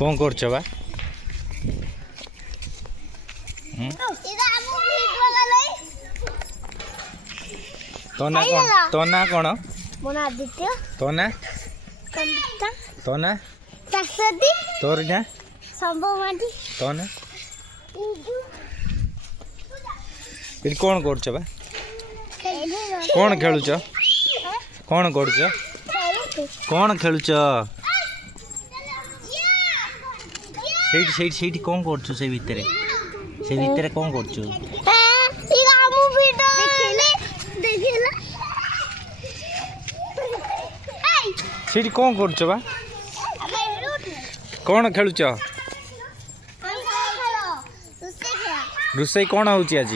कौन करछ बा तो ना कौन मोना आदित्य तो ना संगीता तो ना सरस्वती तोर ना संभवमाटी तो ना फिर कौन करछ बा कौन खेलुछ कौन करछ कौन खेलुछ सेठी कौन करछ से भितर कौन करछ सेठी कौन करछ बा कौन खेलुछ रुसई कौन होची आज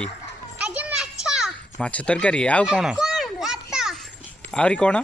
माछ तरकारी आउ कौन आहरी कौन